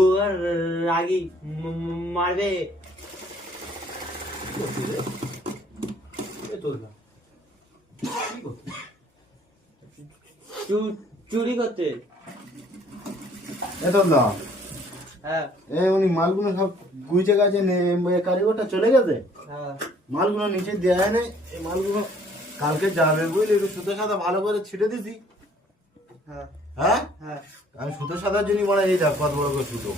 গোয়ার রাগি মারবে। চুরি করতে। হ্যাঁ উনি মালগুলো সব গুইছে গেছে, কারিগরটা চলে গেছে, হ্যাঁ মালগুলো নিচে দেয় নেই। এই মালগুলো কালকে যাবে বুঝলি, একটু সুতো সাদা ভালো করে ছিটে দিছি। হ্যাঁ হ্যাঁ হ্যাঁ আমি সুতো সাদার জন্য মারা, এই দেখ কত বড় করে সুতো,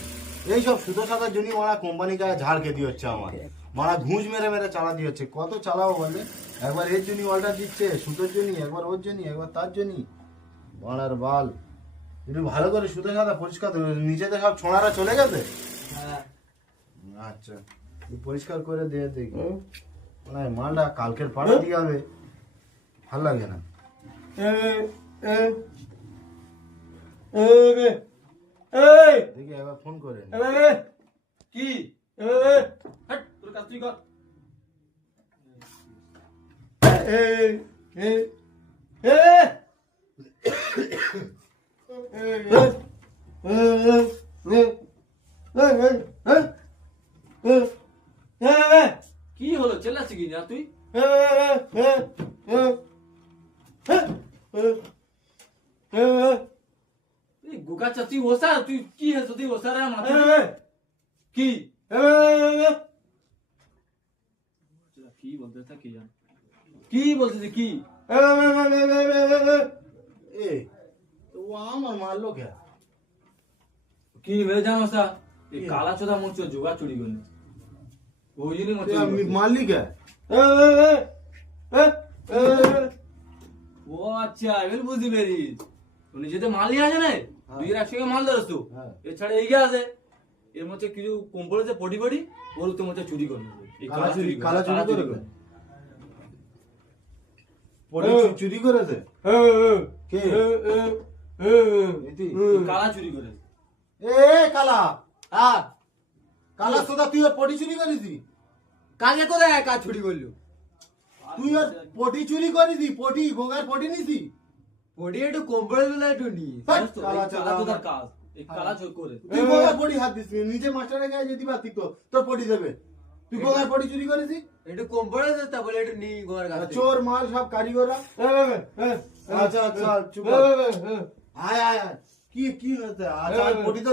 এইসব সুতো সাদার জন্য মারা কোম্পানি গায়ে ঝাড় খেতে হচ্ছে আমার, মারা ঘুষ মেরে মেরে চালা দিয়ে হচ্ছে। কত চালাবো বলে, একবার এর জন্য অর্ডার দিচ্ছে সুতোর জন্য, একবার ওর জন্য, একবার তার জন্য। মারার বাল, একটু ভালো করে সুতো সাদা পরিষ্কার, নিচেতে সব ছোঁড়ারা চলে গেছে। হ্যাঁ আচ্ছা তুই পরিষ্কার করে দিয়ে দেখি, মানে মালটা কালকের পাড়া দিয়ে হবে, ভাল লাগে না। দেখি একবার ফোন করে নি। কি তোর কাজ তুই কর। কি হলো, চেল্লাচ্ছি কি না তুই? গুকাচ্ছা তুই ওসা, তুই কি হয়েছে তুই ওসা রে মাথা কি কি বলতে থাকি জান, কি বলছিস কি? এ ও আমার মারলো কে? কি হয়ে জানো সা, এই কালা চোদা মুখ জোগা চুরি করলি, ওই জন্যই মতো মারলি কে? ও আচ্ছা এবার বুঝতে পেরিস, উনি যেতে মাল নিয়ে আসে না, দুই একসঙ্গে মাল ধরস তো, এছাড়া এগিয়ে আছে এর মধ্যে কিছু কম পড়েছে পটি পটি, ওর তো মধ্যে চুরি করবে, কালা চুরি করে চুরি করেছে কে? কালা চুরি করেছে। এ কালা, হ্যাঁ কালা সোদা তুই ওর পটি চুরি করেছি? কাজে কোথায় কাজ চুরি করলো? তুই ওর পটি চুরি করেছি? পটি গোগার পটি নিছি? পটি একটু কম্বল বেলা একটু নি কালা চোদা কাজ, এই কালা চোর করে তুই গোগার পটি হাত দিস, নিজে মাস্টারের গায়ে যদি পারতি তো তোর পটি দেবে। তুই গোগার পটি চুরি করেছি? একটু কম্বল আছে তা বলে একটু নি গোয়ার কাছে। চোর মাল সব কারিগররা। আচ্ছা আচ্ছা চুপ। আয় আয় আয়, কি কি হয়েছে? আচ্ছা পটি তো